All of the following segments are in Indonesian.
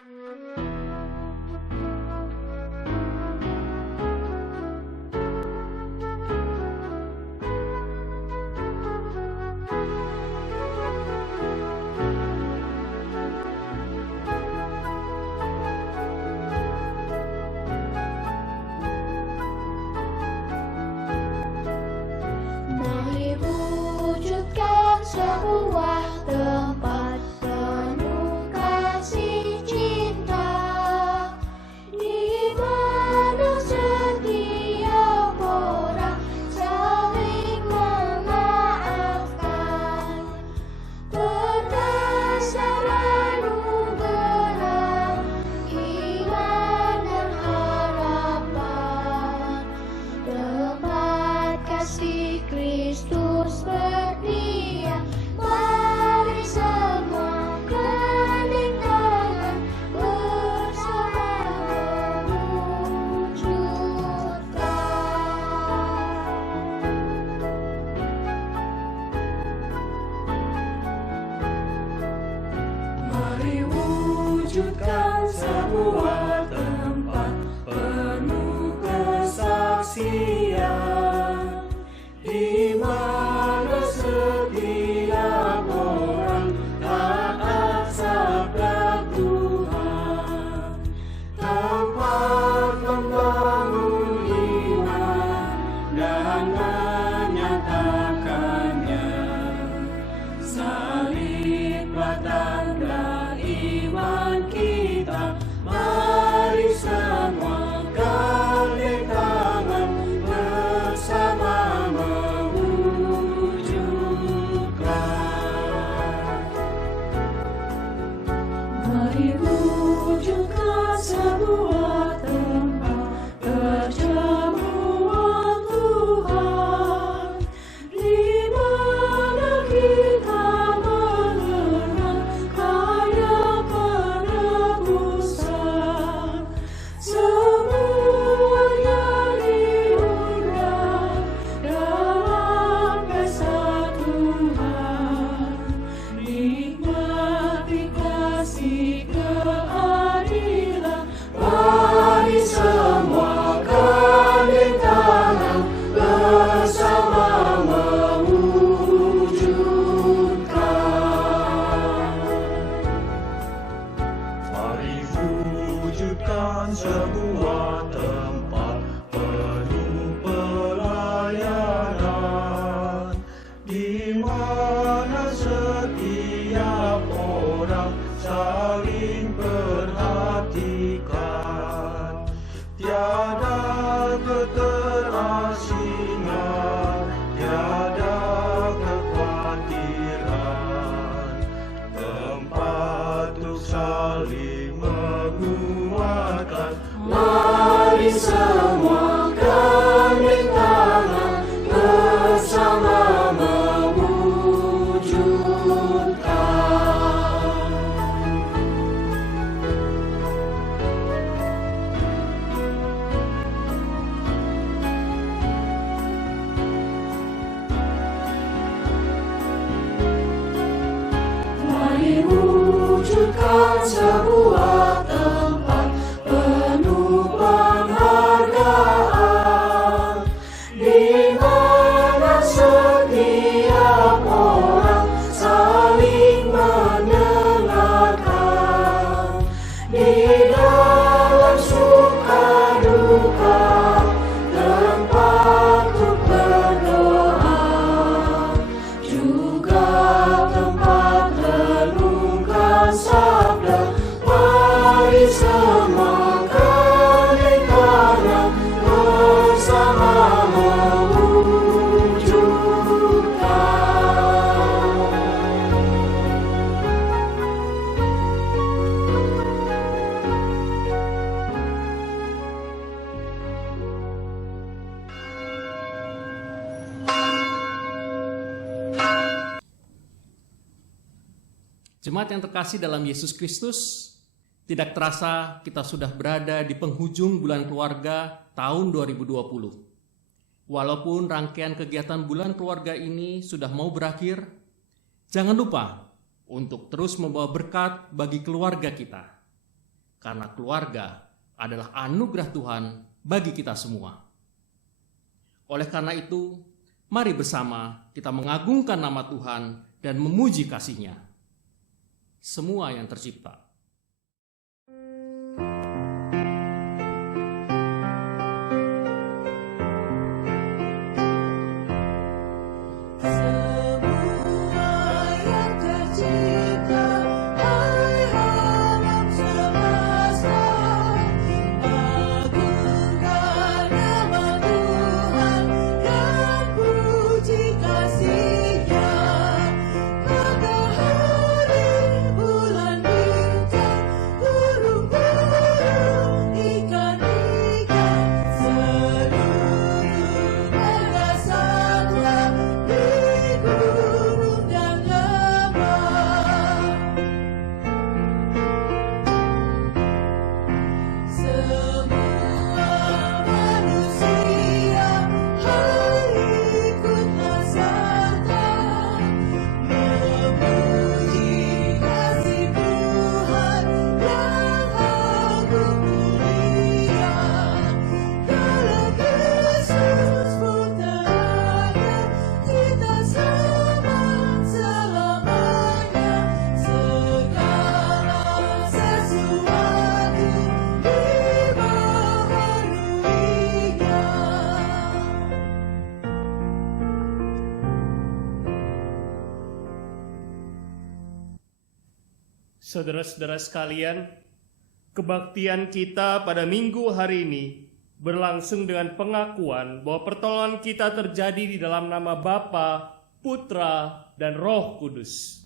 Mari wujudkan sebuah tempat penuh kasih cinta, di mana setiap orang saling memaafkan, berdasarkan nubuat, iman dan harapan. Tempat kasih Kristus berdia, mari semua gandeng tangan bersama mewujudkan. Mari wujudkan sebuah tempat penuh kesaksian, di mana setiap orang taat sabda Tuhan. Tempat membangun iman dan menyatakannya. Saliblah tanda iman kita, mari semua gandeng tangan bersama mewujudkan. Mari wujudkan sebuah tempat perjamuan Tuhan, di mana kita mengenal karya penebusan. Semuanya diundang dalam pesta Tuhan, nikmati kasih keadilan. Mari semua gandeng tangan bersama mewujudkan. Mari wujudkan sebuah tempat penuh pelayanan, di mana setiap orang saling perhatikan. Tiada keterasingan, tiada kekhawatiran. Tempat untuk saling menguatkan. Mari semua gandeng tangan bersama mewujudkan. Mari wujudkan sebuah tempat penuh penghargaan, di mana setiap orang saling mendengarkan. Di dalam suka duka, tempat untuk berdoa, juga tempat renungkan sabda. Mari semua gandeng tangan bersama Jemaat yang terkasih dalam Yesus Kristus, tidak terasa kita sudah berada di penghujung bulan keluarga tahun 2020. Walaupun rangkaian kegiatan bulan keluarga ini sudah mau berakhir, jangan lupa untuk terus membawa berkat bagi keluarga kita. karena keluarga adalah anugerah Tuhan bagi kita semua. Oleh karena itu, mari bersama kita mengagungkan nama Tuhan dan memuji kasih-Nya. Semua yang tercipta. Saudara-saudara sekalian, kebaktian kita pada minggu hari ini berlangsung dengan pengakuan bahwa pertolongan kita terjadi di dalam nama Bapa, Putra, dan Roh Kudus.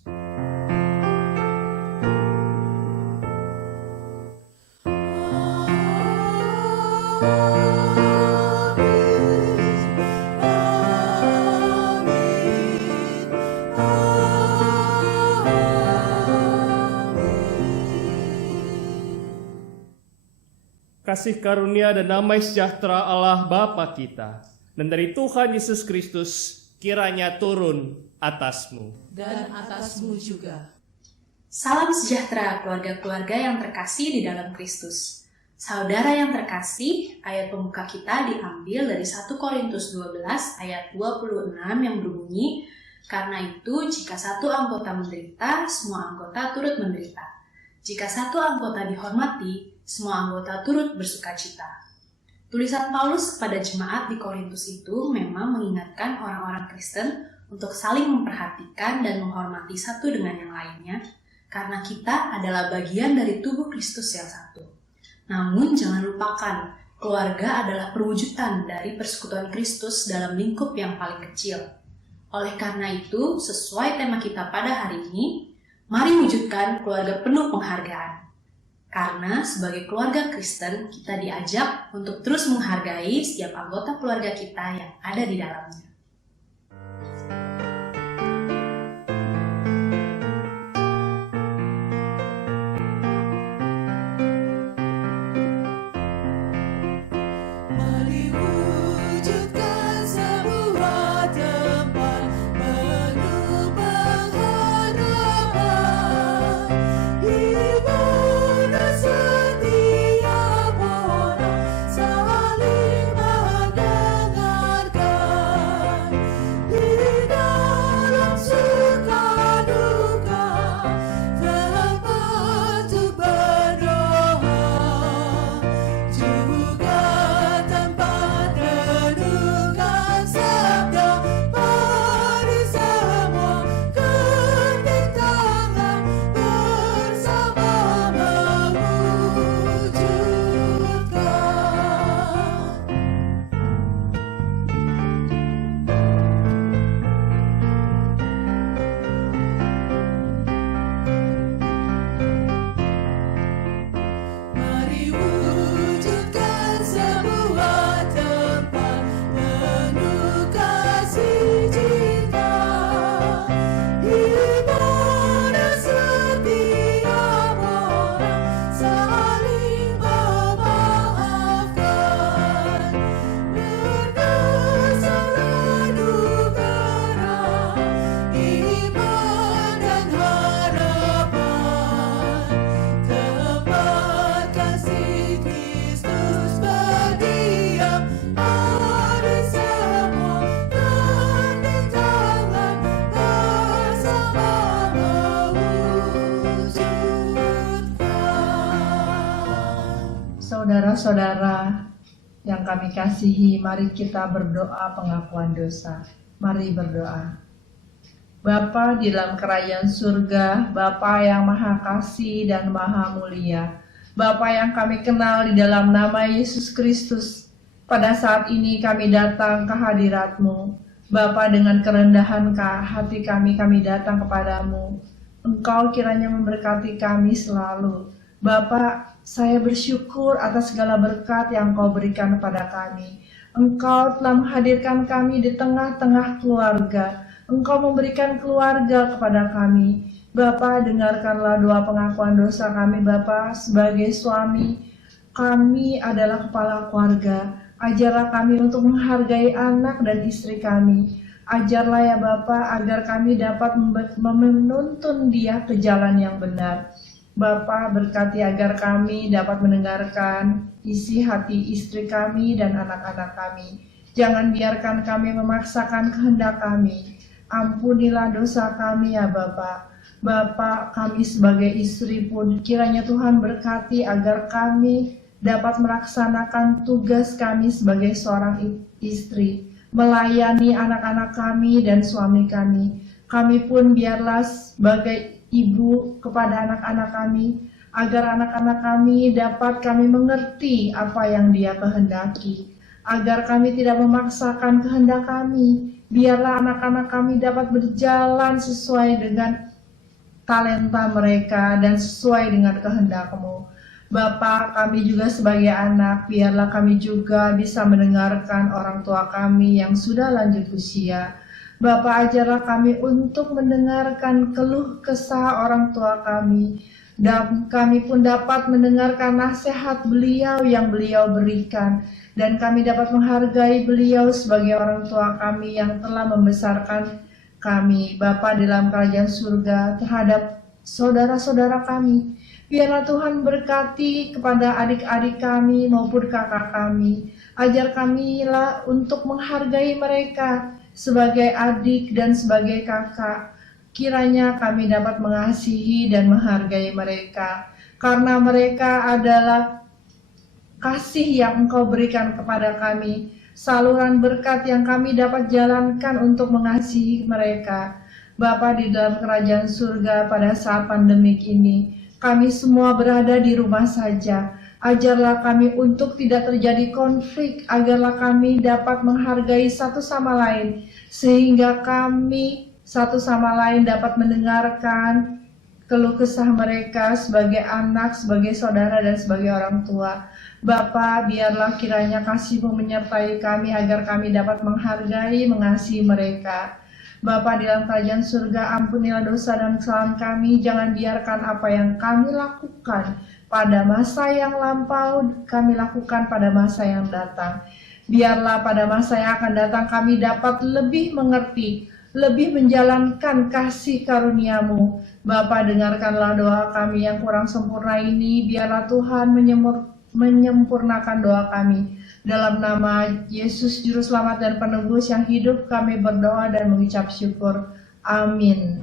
Kasih karunia dan damai sejahtera Allah Bapa kita dan dari Tuhan Yesus Kristus kiranya turun atasmu dan atasmu juga. Salam sejahtera keluarga-keluarga yang terkasih di dalam Kristus. Saudara yang terkasih, ayat pembuka kita diambil dari 1 Korintus 12 ayat 26 yang berbunyi, "Karena itu jika satu anggota menderita, semua anggota turut menderita. Jika satu anggota dihormati, semua anggota turut bersukacita." Tulisan Paulus kepada jemaat di Korintus itu memang mengingatkan orang-orang Kristen untuk saling memperhatikan dan menghormati satu dengan yang lainnya, karena kita adalah bagian dari tubuh Kristus yang satu. Namun jangan lupakan, keluarga adalah perwujudan dari persekutuan Kristus dalam lingkup yang paling kecil. Oleh karena itu, sesuai tema kita pada hari ini, mari wujudkan keluarga penuh penghargaan. Karena sebagai keluarga Kristen, kita diajak untuk terus menghargai setiap anggota keluarga kita yang ada di dalamnya. Saudara-saudara yang kami kasihi, mari kita berdoa pengakuan dosa. Mari berdoa. Bapa di dalam kerajaan surga, Bapa yang maha kasih dan maha mulia, Bapa yang kami kenal di dalam nama Yesus Kristus, pada saat ini kami datang ke hadirat-Mu. Bapa, dengan kerendahan hati kami datang kepadamu. Engkau kiranya memberkati kami selalu. Bapa, saya bersyukur atas segala berkat yang Engkau berikan kepada kami. Engkau telah menghadirkan kami di tengah-tengah keluarga. Engkau memberikan keluarga kepada kami. Bapa, dengarkanlah doa pengakuan dosa kami, Bapa, sebagai suami. Kami adalah kepala keluarga. Ajarlah kami untuk menghargai anak dan istri kami. Ajarlah ya Bapa, agar kami dapat menuntun dia ke jalan yang benar. Bapa, berkati agar kami dapat mendengarkan isi hati istri kami dan anak-anak kami. Jangan biarkan kami memaksakan kehendak kami. Ampunilah dosa kami ya Bapa. Bapa, kami sebagai istri pun kiranya Tuhan berkati agar kami dapat melaksanakan tugas kami sebagai seorang istri, melayani anak-anak kami dan suami kami. Kami pun biarlah sebagai ibu kepada anak-anak kami, agar anak-anak kami dapat kami mengerti apa yang Dia kehendaki, agar kami tidak memaksakan kehendak kami. Biarlah anak-anak kami dapat berjalan sesuai dengan talenta mereka dan sesuai dengan kehendak-Mu. Bapa, kami juga sebagai anak, biarlah kami juga bisa mendengarkan orang tua kami yang sudah lanjut usia. Bapa, ajarlah kami untuk mendengarkan keluh kesah orang tua kami, dan kami pun dapat mendengarkan nasihat beliau yang beliau berikan, dan kami dapat menghargai beliau sebagai orang tua kami yang telah membesarkan kami. Bapa di dalam kerajaan surga, terhadap saudara-saudara kami, biarlah Tuhan berkati kepada adik-adik kami maupun kakak kami. Ajar kamilah untuk menghargai mereka sebagai adik dan sebagai kakak. Kiranya kami dapat mengasihi dan menghargai mereka, karena mereka adalah kasih yang Engkau berikan kepada kami, saluran berkat yang kami dapat jalankan untuk mengasihi mereka. Bapa di dalam kerajaan surga, pada saat pandemik ini, kami semua berada di rumah saja. Ajarlah kami untuk tidak terjadi konflik, agarlah kami dapat menghargai satu sama lain, sehingga kami satu sama lain dapat mendengarkan keluh kesah mereka sebagai anak, sebagai saudara, dan sebagai orang tua. Bapa, biarlah kiranya kasih-Mu menyertai kami, agar kami dapat menghargai, mengasihi mereka. Bapa di dalam kerajaan surga, ampunilah dosa dan kesalahan kami. Jangan biarkan apa yang kami lakukan pada masa yang lampau kami lakukan pada masa yang datang. Biarlah pada masa yang akan datang kami dapat lebih mengerti, lebih menjalankan kasih karunia-Mu. Bapa, dengarkanlah doa kami yang kurang sempurna ini. Biarlah Tuhan menyempurnakan doa kami. Dalam nama Yesus Juru Selamat dan Penebus yang hidup, kami berdoa dan mengucap syukur. Amin.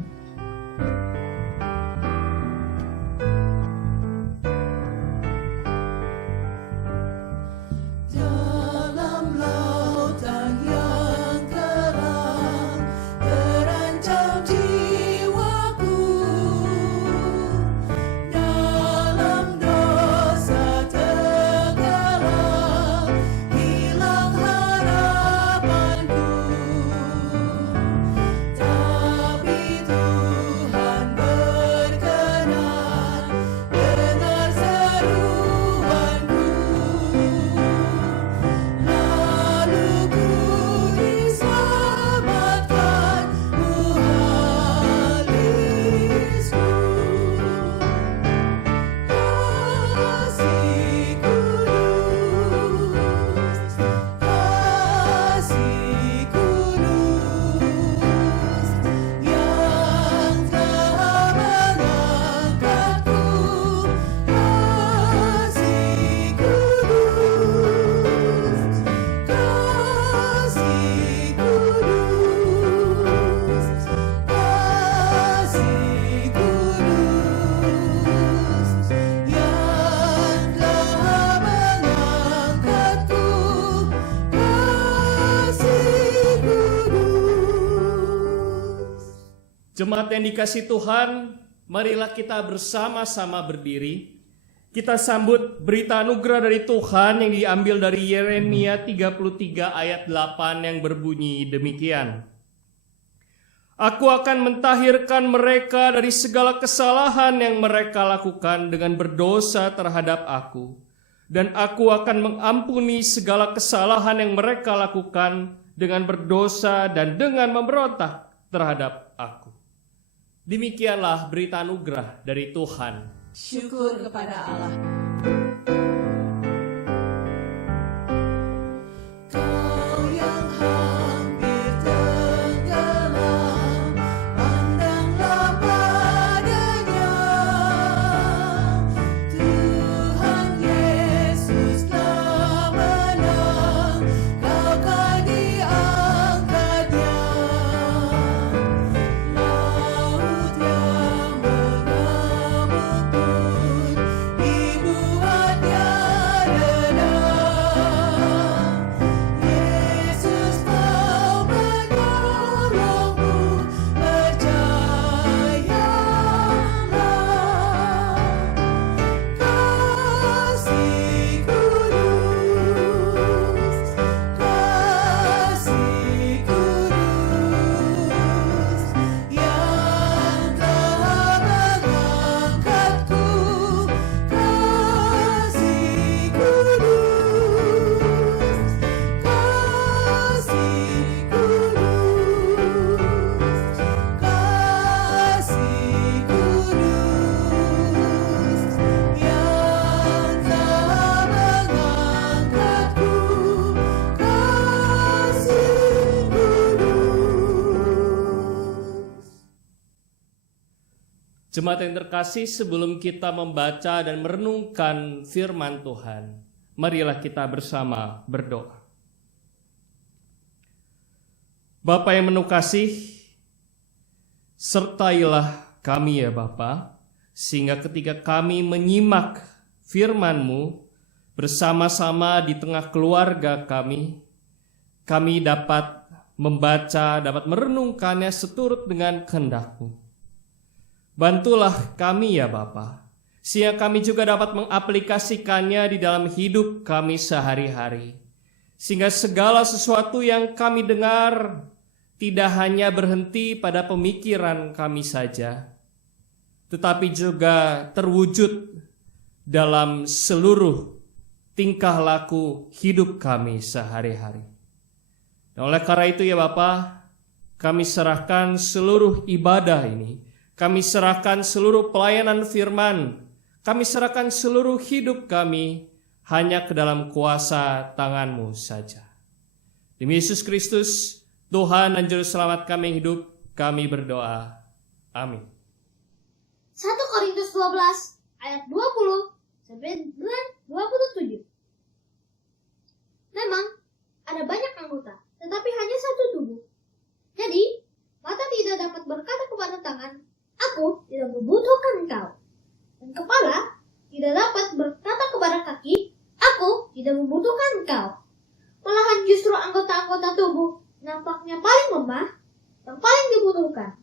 Tapi Tuhan Jemaat yang dikasihi Tuhan, marilah kita bersama-sama berdiri. Kita sambut berita anugerah dari Tuhan yang diambil dari Yeremia 33 ayat 8 yang berbunyi demikian. Aku akan mentahirkan mereka dari segala kesalahan yang mereka lakukan dengan berdosa terhadap aku. Dan aku akan mengampuni segala kesalahan yang mereka lakukan dengan berdosa dan dengan memberontak terhadap aku. Demikianlah berita anugerah dari Tuhan. Syukur kepada Allah. Kau yang hampir tenggelam, pandanglah padanya. Tuhan Yesus telah menang, kau kan diangkatnya. Laut yang mengamuk pun dibuatnya rendah. Yesus mau menolongmu, percayalah. Kasih kudus, kasih kudus, yang telah mengangkatku. Kasih kudus, kasih kudus, kasih kudus, yang telah mengangkatku. Kasih kudus. Jemaat yang terkasih, sebelum kita membaca dan merenungkan firman Tuhan, marilah kita bersama berdoa. Bapa yang penuh kasih, sertailah kami ya Bapa, sehingga ketika kami menyimak firman-Mu bersama-sama di tengah keluarga kami dapat membaca, dapat merenungkannya seturut dengan kehendak-Mu. Bantulah kami ya Bapa, sehingga kami juga dapat mengaplikasikannya di dalam hidup kami sehari-hari. Sehingga segala sesuatu yang kami dengar tidak hanya berhenti pada pemikiran kami saja, tetapi juga terwujud dalam seluruh tingkah laku hidup kami sehari-hari. Dan oleh karena itu ya Bapa, kami serahkan seluruh ibadah ini, kami serahkan seluruh pelayanan firman, kami serahkan seluruh hidup kami hanya ke dalam kuasa tangan-Mu saja. Demi Yesus Kristus, Tuhan dan Juru Selamat kami yang hidup, kami berdoa. Amin. 1 Korintus 12 ayat 20 sampai dengan 27. Memang ada banyak anggota, tetapi hanya satu tubuh. Jadi, mata tidak dapat berkata kepada tangan, "Aku tidak membutuhkan engkau." Dan kepala tidak dapat berkata kepada kaki, "Aku tidak membutuhkan engkau." Malahan justru anggota-anggota tubuh nampaknya paling lemah, yang paling dibutuhkan.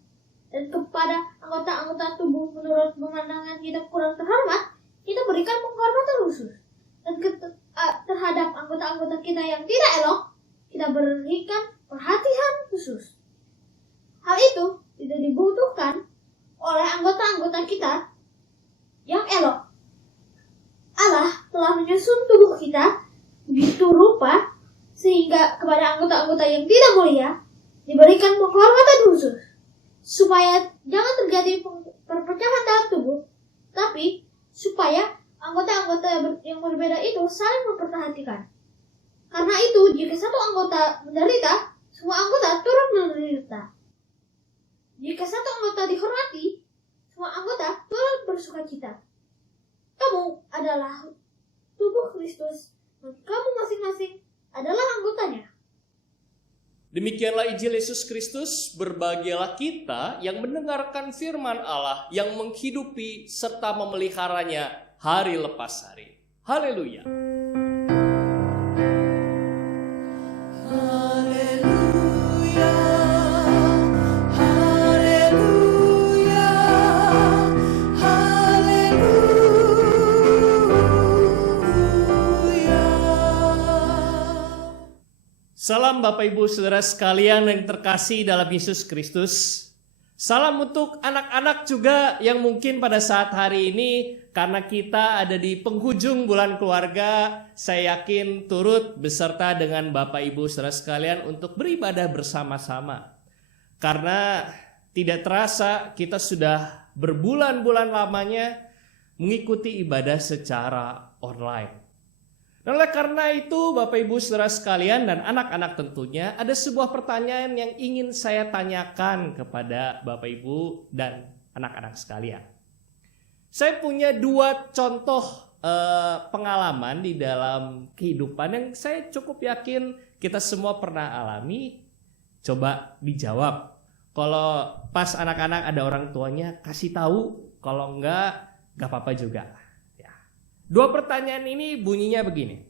Dan kepada anggota-anggota tubuh menurut pemandangan kita kurang terhormat, kita berikan penghormatan khusus. Dan terhadap anggota-anggota kita yang tidak elok, kita berikan perhatian khusus. Hal itu tidak dibutuhkan oleh anggota-anggota kita yang elok. Allah telah menyusun tubuh kita begitu rupa sehingga kepada anggota-anggota yang tidak mulia diberikan penghormatan khusus, supaya jangan terjadi perpecahan dalam tubuh, tapi supaya anggota-anggota yang berbeda itu saling memperhatikan. Karena itu, jika satu anggota menderita, semua anggota turut menderita. Jika satu anggota dihormati, semua anggota turut bersukacita. Kamu adalah tubuh Kristus, dan kamu masing-masing adalah anggotanya. Demikianlah Injil Yesus Kristus. Berbahagialah kita yang mendengarkan firman Allah, yang menghidupi serta memeliharanya hari lepas hari. Haleluya. Haleluya, haleluya. Salam Bapak Ibu Saudara sekalian yang terkasih dalam Yesus Kristus. Salam untuk anak-anak juga yang mungkin pada saat hari ini, karena kita ada di penghujung bulan keluarga, saya yakin turut beserta dengan Bapak Ibu Saudara sekalian untuk beribadah bersama-sama. Karena tidak terasa kita sudah berbulan-bulan lamanya mengikuti ibadah secara online. Dan oleh karena itu Bapak Ibu Saudara sekalian dan anak-anak tentunya, ada sebuah pertanyaan yang ingin saya tanyakan kepada Bapak Ibu dan anak-anak sekalian. Saya punya 2 contoh pengalaman di dalam kehidupan yang saya cukup yakin kita semua pernah alami. Coba dijawab. Kalau pas anak-anak ada orang tuanya, kasih tahu. Kalau enggak apa-apa juga. 2 pertanyaan ini bunyinya begini.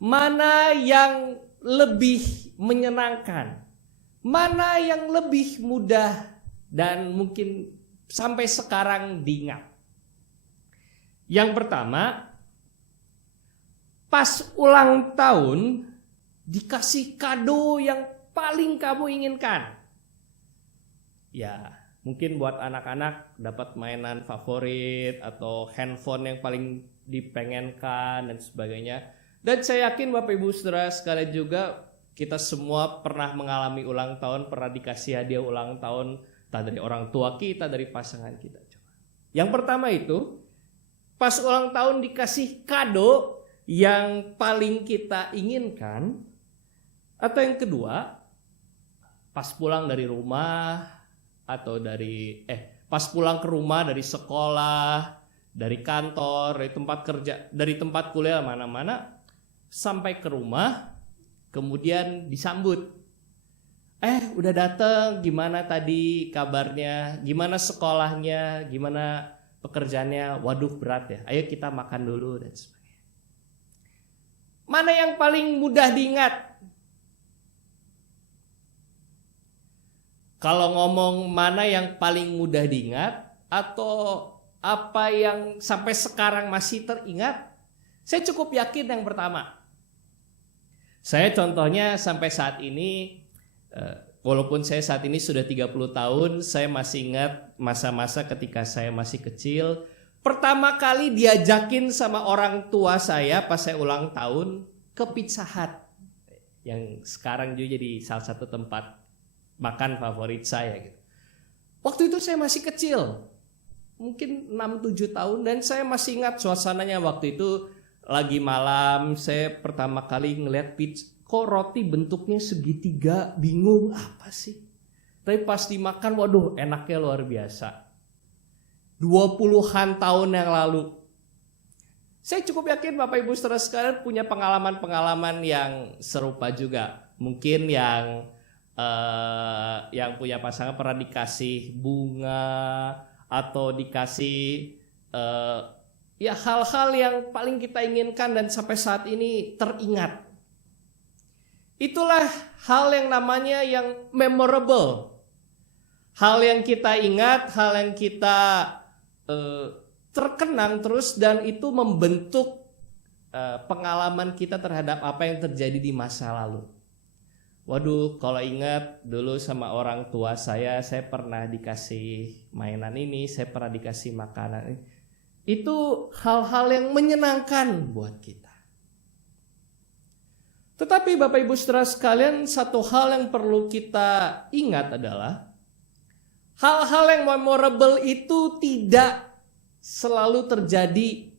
Mana yang lebih menyenangkan? Mana yang lebih mudah dan mungkin sampai sekarang diingat? Yang pertama, pas ulang tahun dikasih kado yang paling kamu inginkan. Ya, mungkin buat anak-anak dapat mainan favorit atau handphone yang paling dipengenkan dan sebagainya. Dan saya yakin Bapak Ibu Saudara sekalian juga kita semua pernah mengalami ulang tahun, pernah dikasih hadiah ulang tahun entah dari orang tua kita, dari pasangan kita. Yang pertama itu, pas ulang tahun dikasih kado yang paling kita inginkan. Atau yang kedua, pas pulang dari rumah atau pas pulang ke rumah dari sekolah, dari kantor, dari tempat kerja, dari tempat kuliah mana-mana, sampai ke rumah, kemudian disambut. Udah dateng, gimana tadi kabarnya, gimana sekolahnya, gimana pekerjaannya, waduh berat ya, ayo kita makan dulu dan sebagainya. Mana yang paling mudah diingat? Kalau ngomong mana yang paling mudah diingat atau apa yang sampai sekarang masih teringat, saya cukup yakin yang pertama. Saya contohnya sampai saat ini, walaupun saya saat ini sudah 30 tahun, saya masih ingat masa-masa ketika saya masih kecil. Pertama kali diajakin sama orang tua saya pas saya ulang tahun ke Pizza Hut, yang sekarang juga jadi salah satu tempat makan favorit saya gitu. Waktu itu saya masih kecil, mungkin 6-7 tahun, dan saya masih ingat suasananya. Waktu itu lagi malam, saya pertama kali ngeliat pizza, kok roti bentuknya segitiga, bingung apa sih. Tapi pas dimakan, waduh enaknya luar biasa. 20-an tahun yang lalu. Saya cukup yakin Bapak Ibu Saudara sekalian punya pengalaman-pengalaman yang serupa juga. Mungkin yang punya pasangan pernah dikasih bunga atau dikasih hal-hal yang paling kita inginkan dan sampai saat ini teringat. Itulah hal yang namanya yang memorable. Hal yang kita ingat, hal yang kita terkenang terus, dan itu membentuk pengalaman kita terhadap apa yang terjadi di masa lalu. Waduh, kalau ingat dulu sama orang tua saya pernah dikasih mainan ini, saya pernah dikasih makanan ini. Itu hal-hal yang menyenangkan buat kita. Tetapi Bapak Ibu Saudara sekalian, satu hal yang perlu kita ingat adalah hal-hal yang memorable itu tidak selalu terjadi.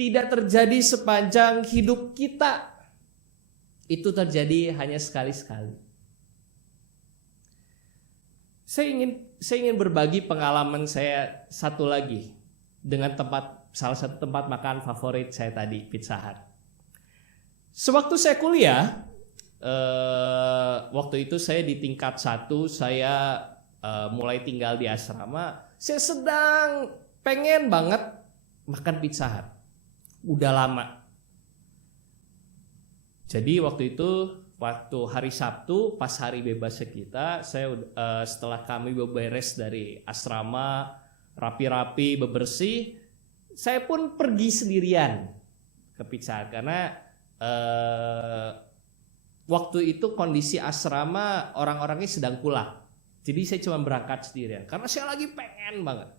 Tidak terjadi sepanjang hidup kita. Itu terjadi hanya sekali-sekali. Saya ingin berbagi pengalaman saya satu lagi dengan salah satu tempat makan favorit saya tadi, Pizza Hut. Sewaktu saya kuliah, waktu itu saya di tingkat 1, saya mulai tinggal di asrama. Saya sedang pengen banget makan Pizza Hut. Udah lama. Jadi waktu hari Sabtu, pas hari bebas kita, saya setelah kami beberes dari asrama, rapi-rapi, bebersih, saya pun pergi sendirian ke Pizza Hut karena waktu itu kondisi asrama orang-orangnya sedang pulang. Jadi saya cuma berangkat sendirian karena saya lagi pengen banget.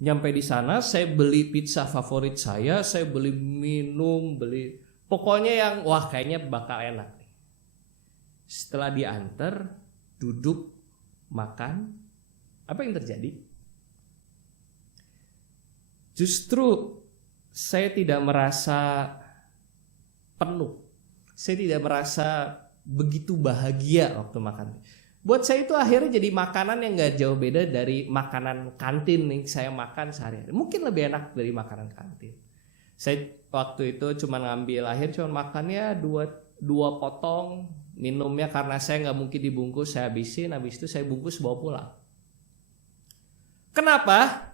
Nyampe di sana saya beli pizza favorit saya beli minum, pokoknya yang wah kayaknya bakal enak. Setelah diantar, duduk, makan, apa yang terjadi? Justru saya tidak merasa penuh. Saya tidak merasa begitu bahagia waktu makan. Buat saya itu akhirnya jadi makanan yang gak jauh beda dari makanan kantin yang saya makan sehari-hari. Mungkin lebih enak dari makanan kantin. Saya waktu itu cuma makannya dua potong, minumnya karena saya gak mungkin dibungkus, saya habisin, habis itu saya bungkus bawa pulang. Kenapa?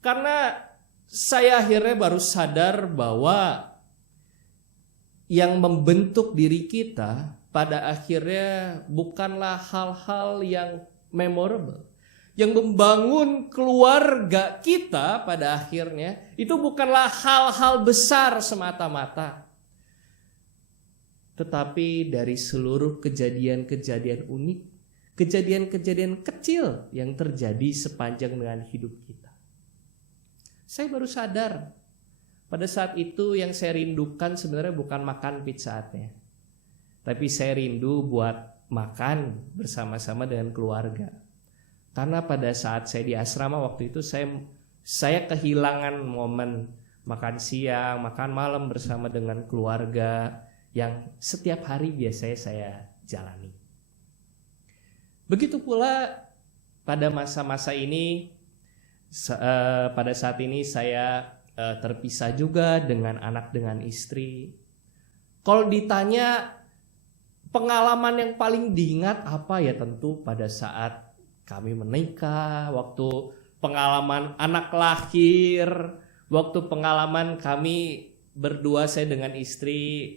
Karena saya akhirnya baru sadar bahwa yang membentuk diri kita pada akhirnya bukanlah hal-hal yang memorable. Yang membangun keluarga kita pada akhirnya itu bukanlah hal-hal besar semata-mata. Tetapi dari seluruh kejadian-kejadian unik, kejadian-kejadian kecil yang terjadi sepanjang dengan hidup kita. Saya baru sadar pada saat itu yang saya rindukan sebenarnya bukan makan Pizza Hut-nya. Tapi saya rindu buat makan bersama-sama dengan keluarga. Karena pada saat saya di asrama waktu itu saya kehilangan momen makan siang, makan malam bersama dengan keluarga yang setiap hari biasanya saya jalani. Begitu pula pada masa-masa ini, pada saat ini saya terpisah juga dengan anak dengan istri. Kalau ditanya pengalaman yang paling diingat apa ya, tentu pada saat kami menikah, waktu pengalaman anak lahir, waktu pengalaman kami berdua saya dengan istri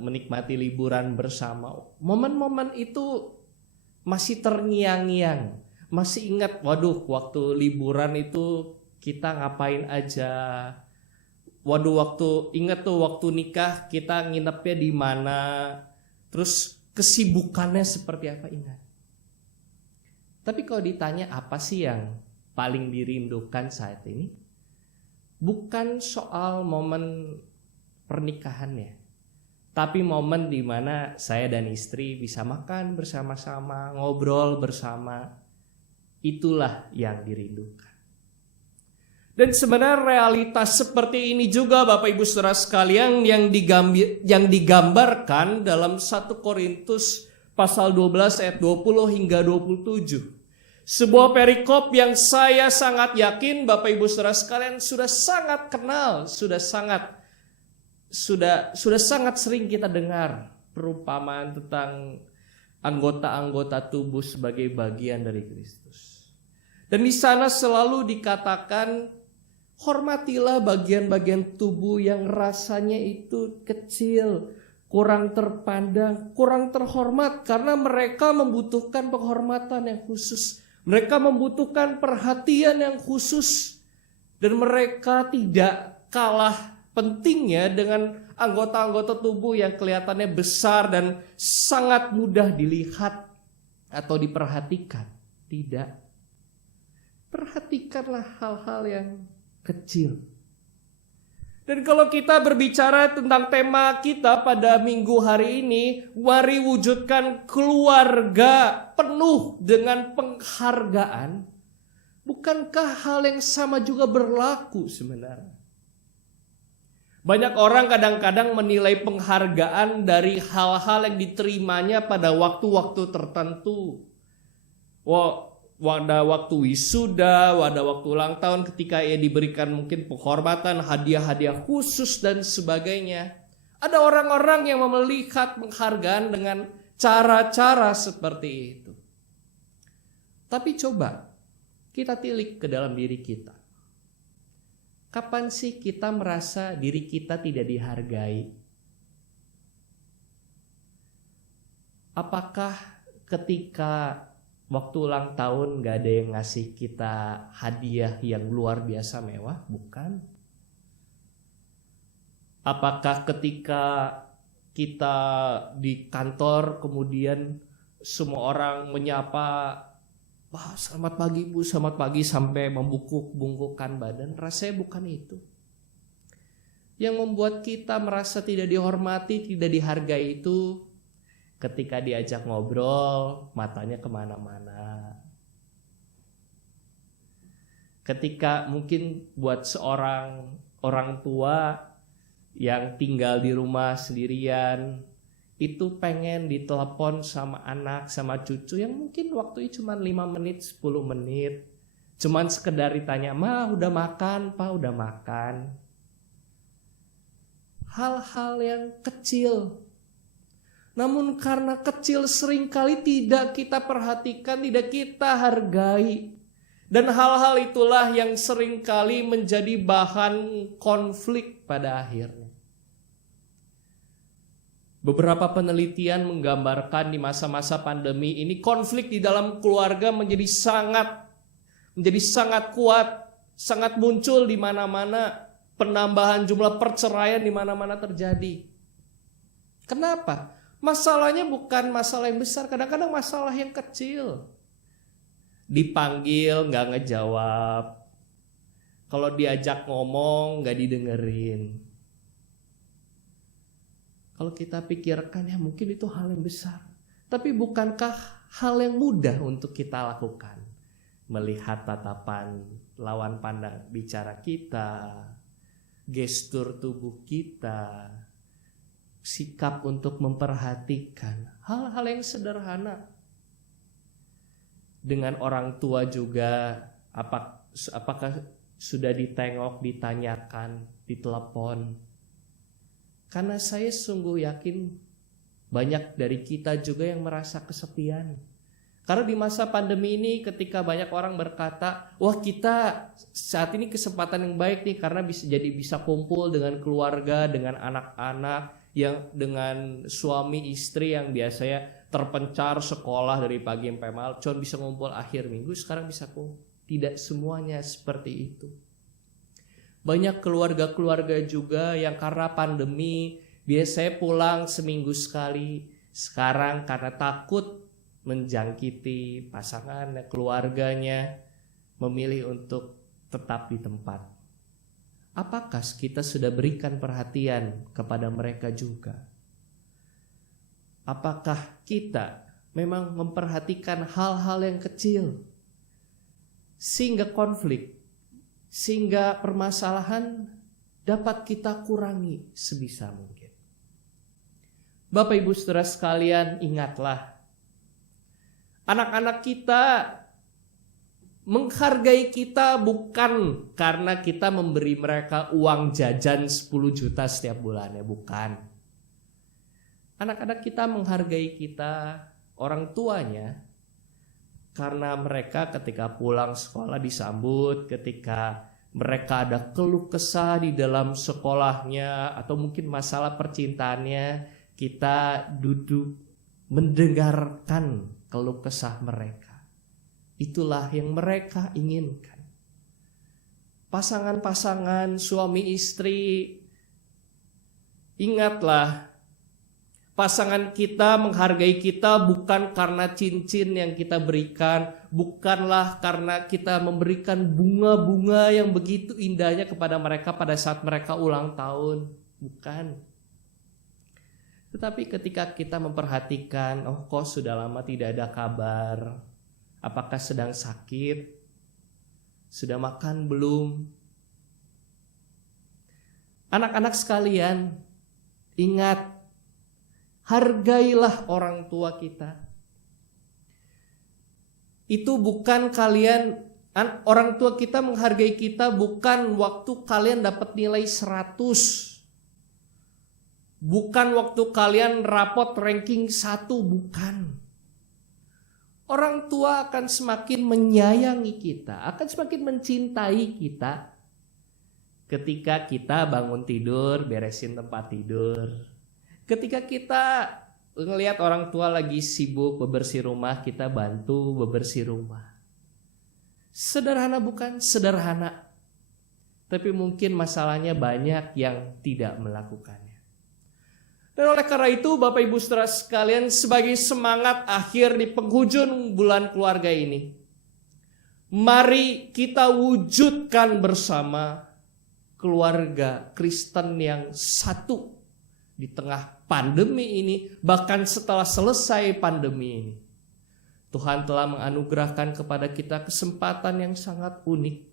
menikmati liburan bersama. Momen-momen itu masih terngiang-ngiang. Masih ingat, waduh waktu liburan itu kita ngapain aja. Waduh ingat tuh waktu nikah kita nginepnya di mana. Terus kesibukannya seperti apa, ingat. Tapi kalau ditanya apa sih yang paling dirindukan saat ini? Bukan soal momen pernikahannya. Tapi momen di mana saya dan istri bisa makan bersama-sama, ngobrol bersama. Itulah yang dirindukan. Dan sebenarnya realitas seperti ini juga Bapak Ibu Saudara sekalian yang digambarkan dalam 1 Korintus pasal 12 ayat 20 hingga 27. Sebuah perikop yang saya sangat yakin Bapak Ibu Saudara sekalian sudah sangat kenal, sudah sangat sering kita dengar perumpamaan tentang anggota-anggota tubuh sebagai bagian dari Kristus. Dan di sana selalu dikatakan, hormatilah bagian-bagian tubuh yang rasanya itu kecil, kurang terpandang, kurang terhormat, karena mereka membutuhkan penghormatan yang khusus. Mereka membutuhkan perhatian yang khusus. Dan mereka tidak kalah pentingnya dengan anggota-anggota tubuh yang kelihatannya besar dan sangat mudah dilihat atau diperhatikan. Tidak. Perhatikanlah hal-hal yang kecil. Dan kalau kita berbicara tentang tema kita pada minggu hari ini, mari wujudkan keluarga penuh dengan penghargaan. Bukankah hal yang sama juga berlaku sebenarnya? Banyak orang kadang-kadang menilai penghargaan dari hal-hal yang diterimanya pada waktu-waktu tertentu. Pada waktu wisuda, pada waktu ulang tahun ketika ia diberikan mungkin penghormatan, hadiah-hadiah khusus dan sebagainya. Ada orang-orang yang melihat penghargaan dengan cara-cara seperti itu. Tapi coba kita tilik ke dalam diri kita. Kapan sih kita merasa diri kita tidak dihargai? Apakah ketika waktu ulang tahun gak ada yang ngasih kita hadiah yang luar biasa mewah? Bukan. Apakah ketika kita di kantor kemudian semua orang menyapa, wah selamat pagi Bu, selamat pagi, sampai membungkuk-bungkukkan badan. Rasanya bukan itu. Yang membuat kita merasa tidak dihormati, tidak dihargai itu ketika diajak ngobrol, matanya kemana-mana. Ketika mungkin buat seorang orang tua yang tinggal di rumah sendirian, itu pengen ditelepon sama anak, sama cucu yang mungkin waktunya cuma 5 menit, 10 menit. Cuman sekedar ditanya, "Ma, udah makan? Pa, udah makan?" Hal-hal yang kecil. Namun karena kecil seringkali tidak kita perhatikan, tidak kita hargai. Dan hal-hal itulah yang seringkali menjadi bahan konflik pada akhirnya. Beberapa penelitian menggambarkan di masa-masa pandemi ini konflik di dalam keluarga menjadi sangat kuat, sangat muncul di mana-mana, penambahan jumlah perceraian di mana-mana terjadi. Kenapa? Masalahnya bukan masalah yang besar, kadang-kadang masalah yang kecil. Dipanggil nggak ngejawab, kalau diajak ngomong nggak didengerin. Kalau kita pikirkan ya mungkin itu hal yang besar, tapi bukankah hal yang mudah untuk kita lakukan? Melihat tatapan lawan pandang bicara kita, gestur tubuh kita, sikap untuk memperhatikan hal-hal yang sederhana. Dengan orang tua juga, apakah sudah ditengok, ditanyakan, ditelepon? Karena saya sungguh yakin banyak dari kita juga yang merasa kesepian. Karena di masa pandemi ini ketika banyak orang berkata, wah kita saat ini kesempatan yang baik nih karena bisa kumpul dengan keluarga, dengan anak-anak, yang dengan suami istri yang biasanya terpencar sekolah dari pagi sampai malam, cuma bisa ngumpul akhir minggu, sekarang bisa kumpul. Tidak semuanya seperti itu. Banyak keluarga-keluarga juga yang karena pandemi biasanya pulang seminggu sekali, sekarang karena takut menjangkiti pasangan keluarganya, memilih untuk tetap di tempat. Apakah kita sudah berikan perhatian kepada mereka juga? Apakah kita memang memperhatikan hal-hal yang kecil sehingga konflik, sehingga permasalahan dapat kita kurangi sebisa mungkin? Bapak Ibu Saudara sekalian, ingatlah, anak-anak kita menghargai kita bukan karena kita memberi mereka uang jajan 10 juta setiap bulannya, bukan. Anak-anak kita menghargai kita, orang tuanya, karena mereka ketika pulang sekolah disambut, ketika mereka ada keluh kesah di dalam sekolahnya, atau mungkin masalah percintaannya, kita duduk mendengarkan keluh kesah mereka. Itulah yang mereka inginkan. Pasangan-pasangan, suami istri, ingatlah, pasangan kita menghargai kita bukan karena cincin yang kita berikan, bukanlah karena kita memberikan bunga-bunga yang begitu indahnya kepada mereka pada saat mereka ulang tahun, bukan. Tetapi ketika kita memperhatikan, oh kok sudah lama tidak ada kabar, apakah sedang sakit, sudah makan belum? Anak-anak sekalian, ingat, hargailah orang tua kita. Itu bukan kalian, orang tua kita menghargai kita bukan waktu kalian dapat nilai 100. Bukan waktu kalian rapot ranking 1, bukan. Orang tua akan semakin menyayangi kita, akan semakin mencintai kita ketika kita bangun tidur, beresin tempat tidur. Ketika kita ngelihat orang tua lagi sibuk bebersih rumah, kita bantu bebersih rumah. Sederhana bukan? Sederhana. Tapi mungkin masalahnya banyak yang tidak melakukannya. Dan oleh karena itu Bapak Ibu Saudara sekalian, sebagai semangat akhir di penghujung bulan keluarga ini, mari kita wujudkan bersama keluarga Kristen yang satu di tengah pandemi ini, bahkan setelah selesai pandemi ini. Tuhan telah menganugerahkan kepada kita kesempatan yang sangat unik.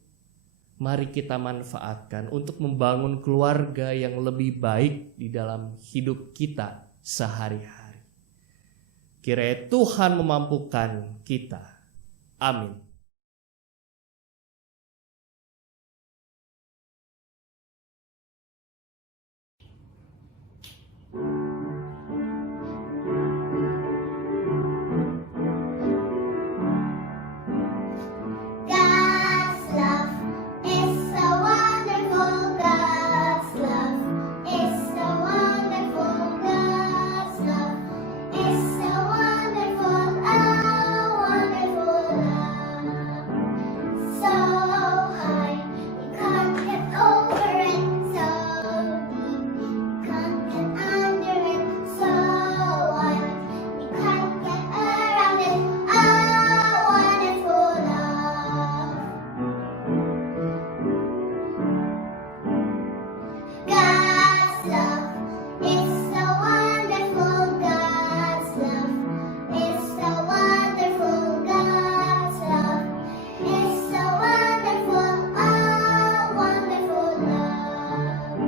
Mari kita manfaatkan untuk membangun keluarga yang lebih baik di dalam hidup kita sehari-hari. Kiranya Tuhan memampukan kita. Amin. God's love is so wonderful. God's love is so wonderful. God's love is so wonderful. A wonderful love. So high, you can't get over it. So deep, you can't get under it. So wide, you can't get around it. A wonderful love. God's love is so wonderful. God's love is so wonderful. God's love is so wonderful. A wonderful love.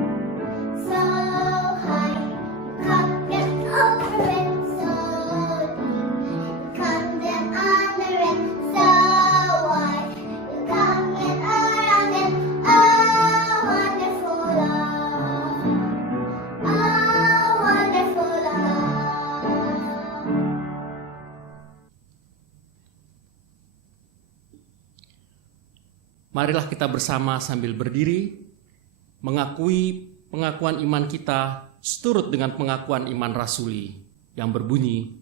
So high, you can't get over it. So deep, you can't get under it. So wide, you can't get around it. A wonderful love. A wonderful love. Marilah kita bersama sambil berdiri, mengakui pengakuan iman kita seturut dengan pengakuan iman rasuli yang berbunyi,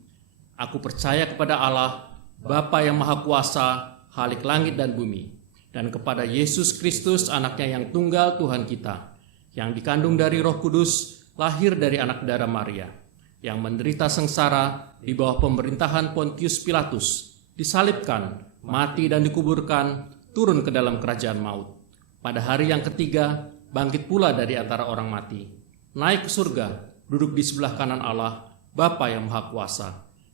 Aku percaya kepada Allah, Bapa yang Maha Kuasa, Khalik langit dan bumi, dan kepada Yesus Kristus, anaknya yang tunggal Tuhan kita, yang dikandung dari Roh Kudus, lahir dari anak darah Maria, yang menderita sengsara di bawah pemerintahan Pontius Pilatus, disalibkan, mati dan dikuburkan, turun ke dalam kerajaan maut. Pada hari yang ketiga, bangkit pula dari antara orang mati, naik ke surga, duduk di sebelah kanan Allah, Bapa yang Maha Kuasa,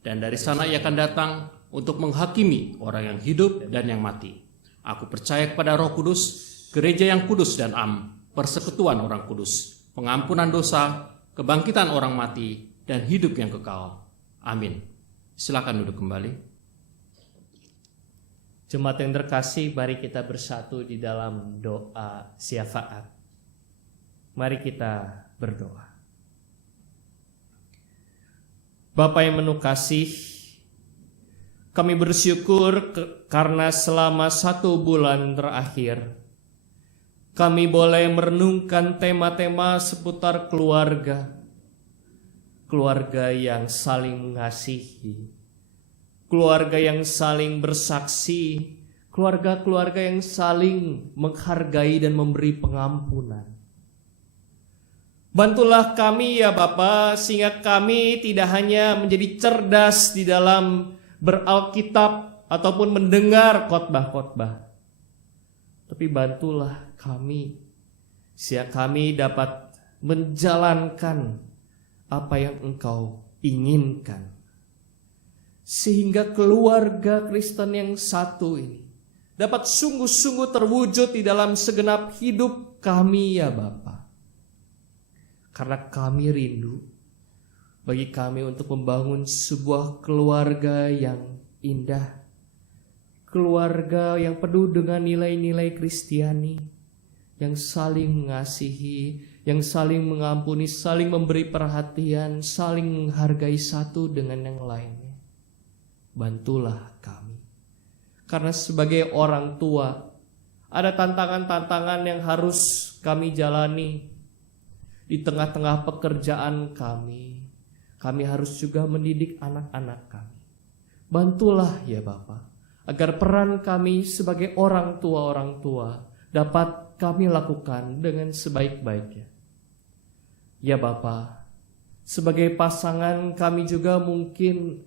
dan dari sana ia akan datang untuk menghakimi orang yang hidup dan yang mati. Aku percaya kepada Roh Kudus, gereja yang kudus dan am, persekutuan orang kudus, pengampunan dosa, kebangkitan orang mati, dan hidup yang kekal. Amin. Silakan duduk kembali. Jemaat yang terkasih, mari kita bersatu di dalam doa syafaat. Mari kita berdoa. Bapa yang penuh kasih, kami bersyukur karena selama 1 bulan terakhir, kami boleh merenungkan tema-tema seputar keluarga. Keluarga yang saling mengasihi, keluarga yang saling bersaksi, keluarga-keluarga yang saling menghargai dan memberi pengampunan. Bantulah kami ya Bapa, sehingga kami tidak hanya menjadi cerdas di dalam beralkitab ataupun mendengar khotbah-khotbah, tapi bantulah kami sehingga kami dapat menjalankan apa yang Engkau inginkan, sehingga keluarga Kristen yang satu ini dapat sungguh-sungguh terwujud di dalam segenap hidup kami ya Bapa. Karena kami rindu bagi kami untuk membangun sebuah keluarga yang indah, keluarga yang penuh dengan nilai-nilai Kristiani, yang saling mengasihi, yang saling mengampuni, saling memberi perhatian, saling menghargai satu dengan yang lainnya. Bantulah kami. Karena sebagai orang tua, ada tantangan-tantangan yang harus kami jalani. Di tengah-tengah pekerjaan kami harus juga mendidik anak-anak kami. Bantulah ya Bapa, agar peran kami sebagai orang tua dapat kami lakukan dengan sebaik-baiknya. Ya Bapa, Sebagai pasangan, kami juga mungkin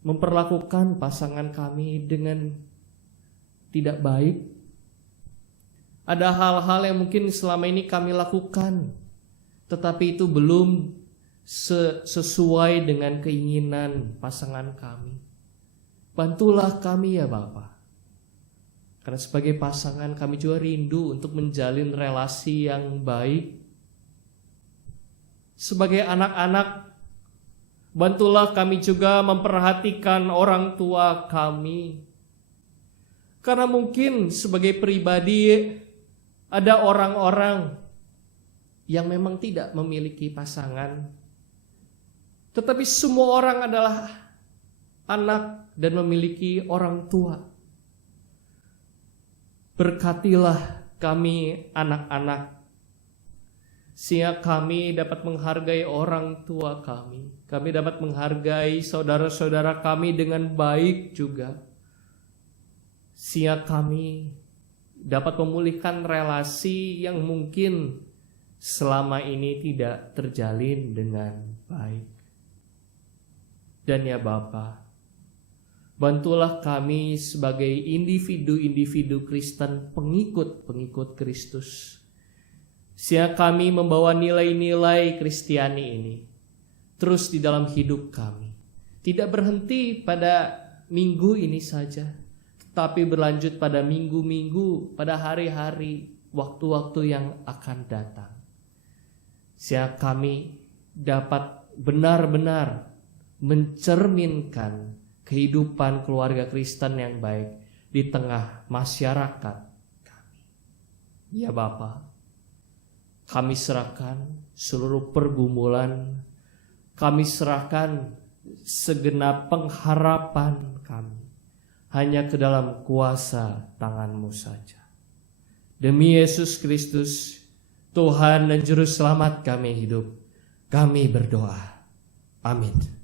memperlakukan pasangan kami dengan tidak baik. Ada hal-hal yang mungkin selama ini kami lakukan, tetapi itu belum sesuai dengan keinginan pasangan kami. Bantulah kami ya Bapa. Karena sebagai pasangan kami juga rindu untuk menjalin relasi yang baik. Sebagai anak-anak, bantulah kami juga memperhatikan orang tua kami. Karena mungkin sebagai pribadi ada orang-orang yang memang tidak memiliki pasangan. Tetapi semua orang adalah anak dan memiliki orang tua. Berkatilah kami anak-anak, sehingga kami dapat menghargai orang tua kami. Kami dapat menghargai saudara-saudara kami dengan baik juga. Sehingga kami dapat memulihkan relasi yang mungkin selama ini tidak terjalin dengan baik. Dan ya Bapa, bantulah kami sebagai individu-individu Kristen, pengikut-pengikut Kristus. Sehingga kami membawa nilai-nilai Kristiani ini terus di dalam hidup kami. Tidak berhenti pada minggu ini saja, tetapi berlanjut pada minggu-minggu, pada hari-hari, waktu-waktu yang akan datang. Sehingga kami dapat benar-benar mencerminkan kehidupan keluarga Kristen yang baik di tengah masyarakat kami. Ya Bapa, kami serahkan seluruh pergumulan, kami serahkan segenap pengharapan kami hanya ke dalam kuasa tangan-Mu saja. Demi Yesus Kristus, Tuhan dan Juru Selamat kami hidup, kami berdoa. Amin.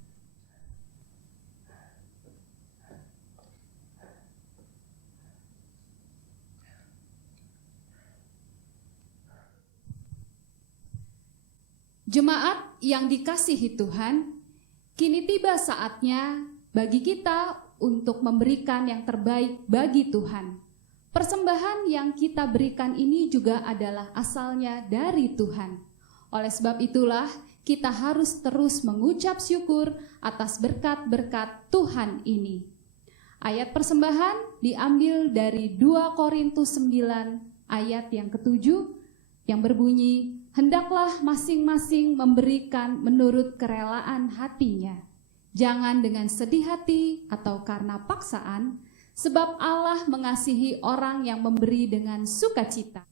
Jemaat yang dikasihi Tuhan, kini tiba saatnya bagi kita untuk memberikan yang terbaik bagi Tuhan. Persembahan yang kita berikan ini juga adalah asalnya dari Tuhan. Oleh sebab itulah kita harus terus mengucap syukur atas berkat-berkat Tuhan ini. Ayat persembahan diambil dari 2 Korintus 9 ayat yang ke-7 yang berbunyi, hendaklah masing-masing memberikan menurut kerelaan hatinya. Jangan dengan sedih hati atau karena paksaan, sebab Allah mengasihi orang yang memberi dengan sukacita.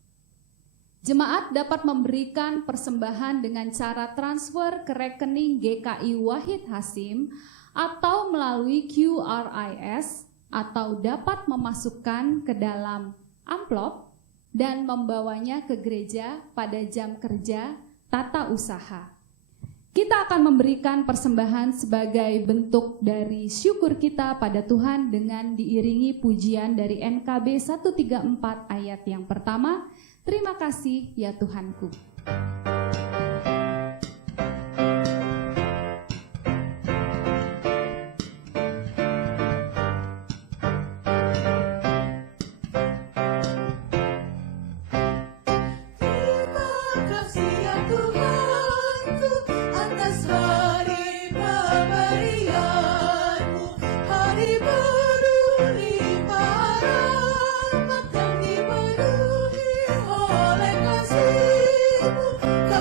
Jemaat dapat memberikan persembahan dengan cara transfer ke rekening GKI Wahid Hasim atau melalui QRIS, atau dapat memasukkan ke dalam amplop dan membawanya ke gereja pada jam kerja tata usaha. Kita akan memberikan persembahan sebagai bentuk dari syukur kita pada Tuhan dengan diiringi pujian dari NKB 134 ayat yang pertama. Terima kasih ya Tuhanku. Oleh kasih-Mu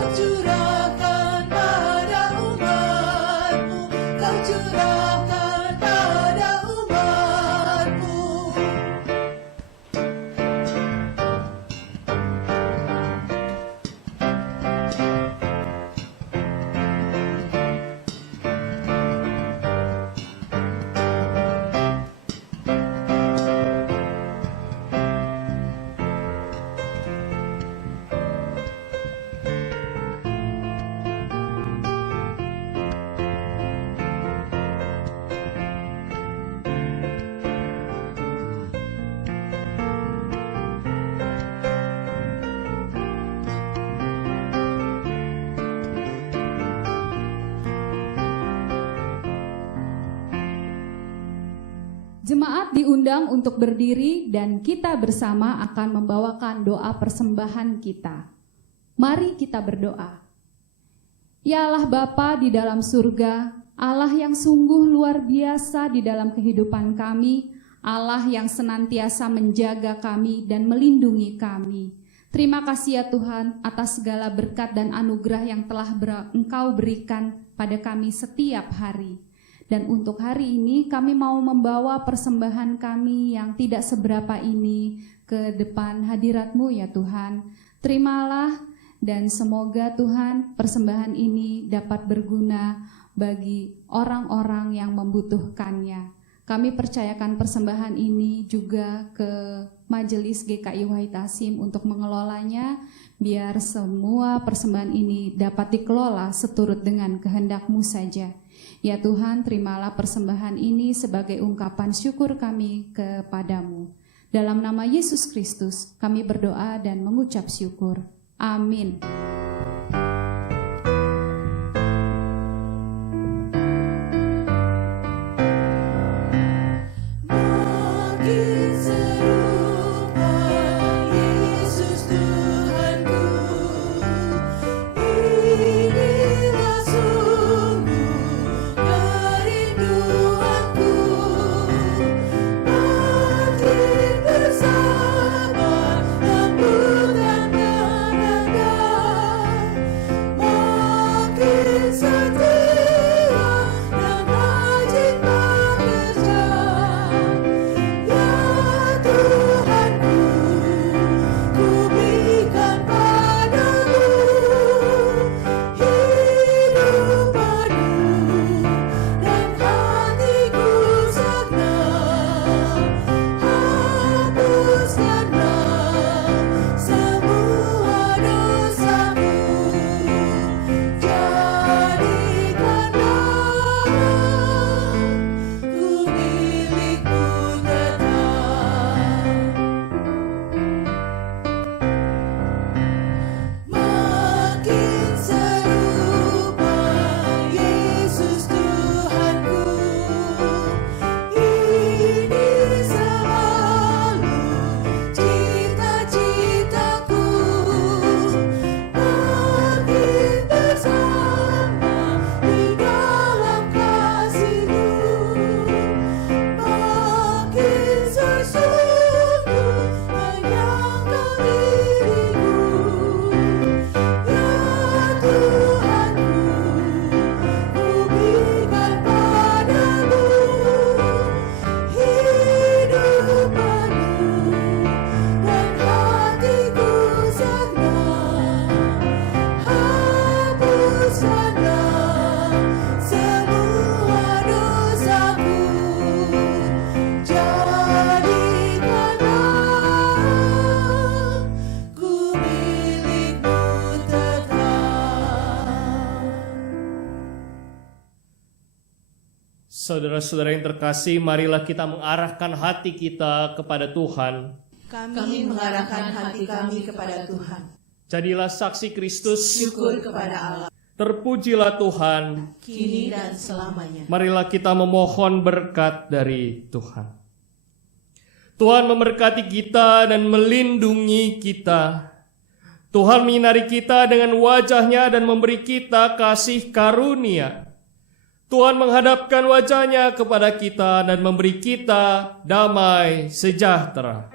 Jemaat diundang untuk berdiri dan kita bersama akan membawakan doa persembahan kita. Mari kita berdoa. Ya Allah Bapa di dalam surga, Allah yang sungguh luar biasa di dalam kehidupan kami, Allah yang senantiasa menjaga kami dan melindungi kami. Terima kasih ya Tuhan atas segala berkat dan anugerah yang telah Engkau berikan pada kami setiap hari. Dan untuk hari ini kami mau membawa persembahan kami yang tidak seberapa ini ke depan hadirat-Mu ya Tuhan. Terimalah dan semoga Tuhan persembahan ini dapat berguna bagi orang-orang yang membutuhkannya. Kami percayakan persembahan ini juga ke Majelis GKI Wahid Hasim untuk mengelolanya, biar semua persembahan ini dapat dikelola seturut dengan kehendak-Mu saja. Ya Tuhan, terimalah persembahan ini sebagai ungkapan syukur kami kepadamu. Dalam nama Yesus Kristus, kami berdoa dan mengucap syukur. Amin. Makin serupa Yesus Tuhanku, inilah sungguh kerinduanku. Makin bersabar lamputan menanda, makin setia dan rajin bekerja. Ya Tuhanku, ku berikan padamu hidup baru dan hatiku senang. Hapuskanlah semua dosaku, jadikanlah ku milikmu tetap. Makin serupa Yesus Tuhanku, ini selalu cita-citaku. Makin bersama di dalam kasih-Mu, makin sesungguh menyangkal diriku. Ya Tuhanku, ku berikan padamu hidup baru dan hatiku senang. Hapuskanlah semua dosaku, jadikanlah ku milikmu tetap. Saudara-saudara yang terkasih, marilah kita mengarahkan hati kita kepada Tuhan. Kami mengarahkan hati kami kepada Tuhan. Jadilah saksi Kristus. Syukur kepada Allah, Terpujilah Tuhan. kini dan selamanya. Marilah kita memohon berkat dari Tuhan. Tuhan memberkati kita dan melindungi kita. Tuhan menyinari kita dengan wajah-Nya dan memberi kita kasih karunia. Tuhan menghadapkan wajah-Nya kepada kita dan memberi kita damai sejahtera.